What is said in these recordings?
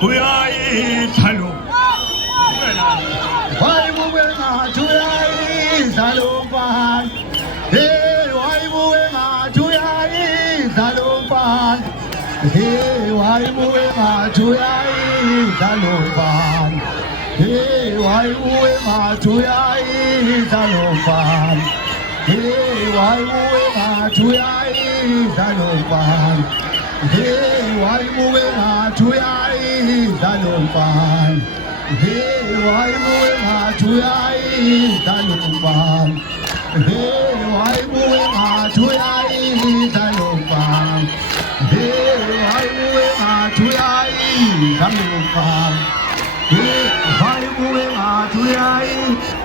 Tuyayi salo. Why moving on to Salomon? Hey, why moving on to Salomon? Hey, why moving on to Salomon? Hey, why moving on to Salomon? Hey, why moving on to Salomon? Hey, why moving on to Salomon? Hey, why moving on to Salomon? Hey, why moving on to Salomon? Hey, why moving on to Salomon? Hey, why moving on to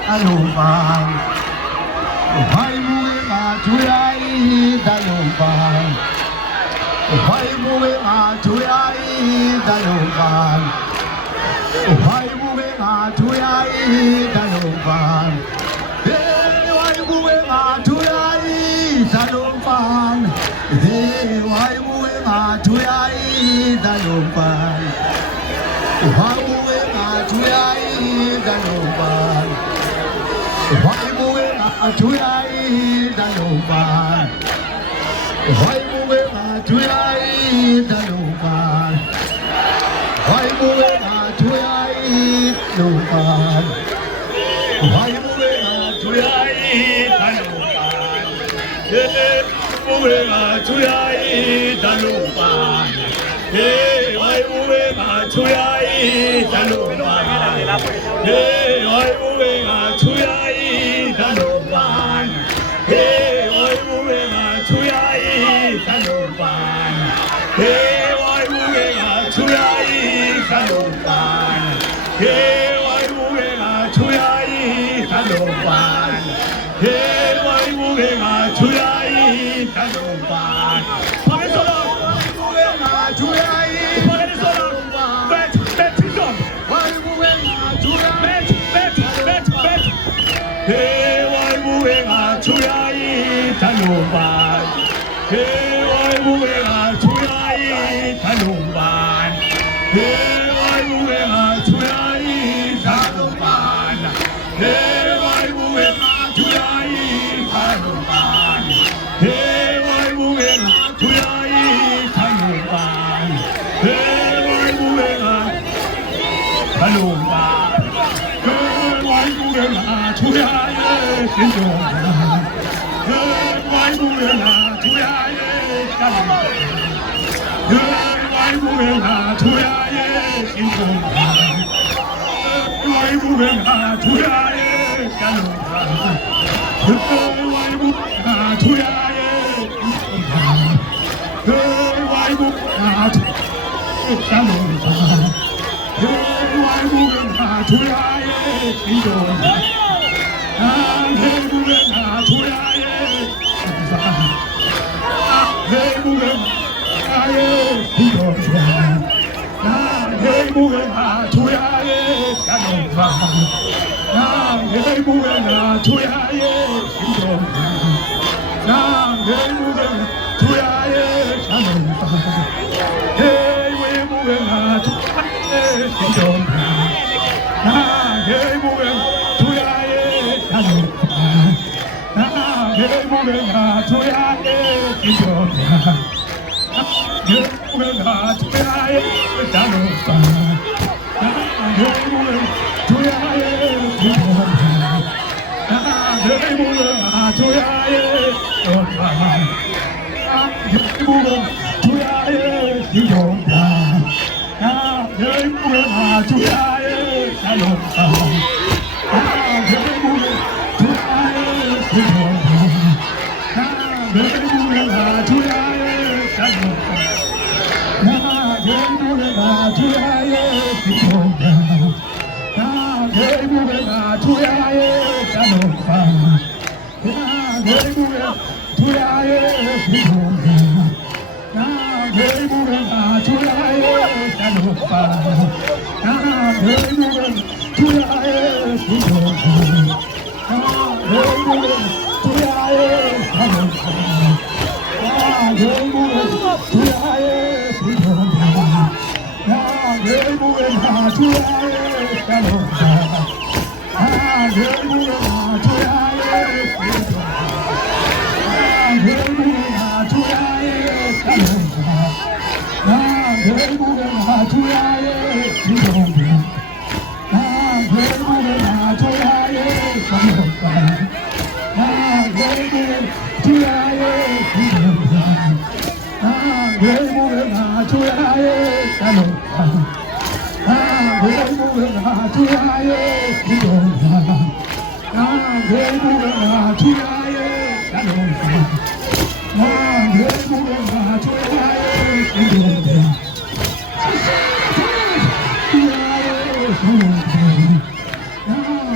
Salomon? Why moving on to Salomon? Why moving on to Salomon? Why moving on to Salomon? Hey, why moving on to Salomon? Hey, why moving on to Salomon? Why moving on to Salomon? Why moving on to Salomon? Why moving on to Salomon? Why moving on to Salomon? Why moving on to Salomon? Hey, moving on to Salomon. Hey, why moving on to Salomon? Hey, why moving on to Salomon? Hey, why moving on to Salomon? Hey, why moving on to Salomon? Hey, why moving on to Salomon? Hey, why moving on to Salomon? Pakai solo, moving on to pakai solo. Bet, bet itu. Why moving on to Bet, bet, bet, bet. Hey, why moving on to Salomon? Hey, why moving on to Salomon? Hey, why moving on to Salomon? Hey, why moving on to Salomon? Hey, why moving on to Salomon? Hey, why moving on Salomon? Hey, why moving on to Salomon? Hey, why moving on to Salomon? Why moving on to Why moving on to Why moving on to Why moving on to Why moving on to 주야의 신동자 결국은 다 주야의 신동자 결국은 다 주야의 신동자 결국은 다 주야의 신동자 결국은 다 주야의 신동자 결국은 다 주야의 신동자 결국은 주야의 신동자 결국은 다 주야의 신동자 결국은 다 주야의 신동자 결국은 다 주야의 신동자 결국은 다 주야의 신동자 주야의 신동자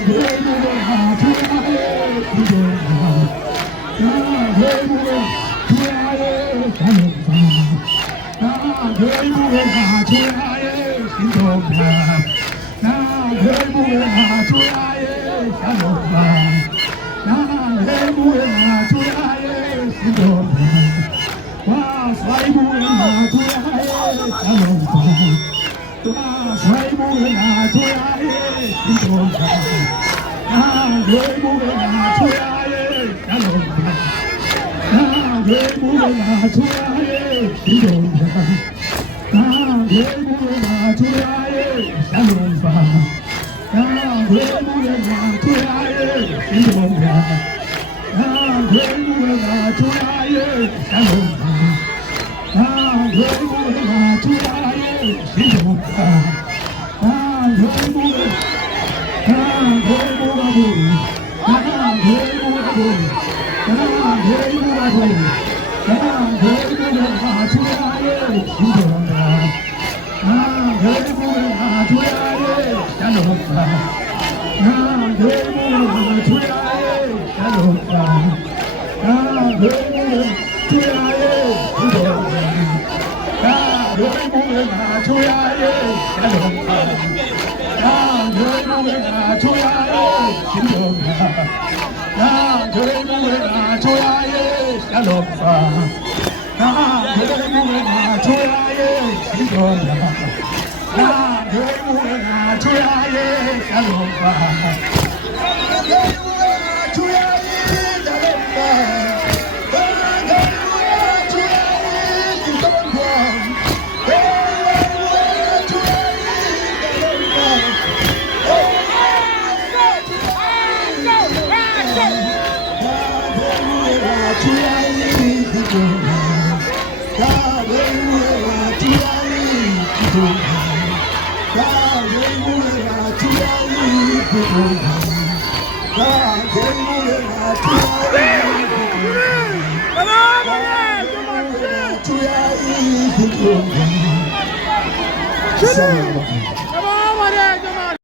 결국은 다 주야의 신동자 결국은 주야의 신동자 결국은 다 주야의 신동자 결국은 다 주야의 신동자 결국은 다 주야의 신동자 와 사이부는 다 주야의 신동자 와 사이부는 다 주야의 신동자 결국은 다 주야의 신동자 결국은 다 주야의 신동자 결국은 다 주야의 신동자 결국은 다 주야의 신동자 결국은 다 주야의 신동자 결국은 다 주야의 신동자 결국은 Come on,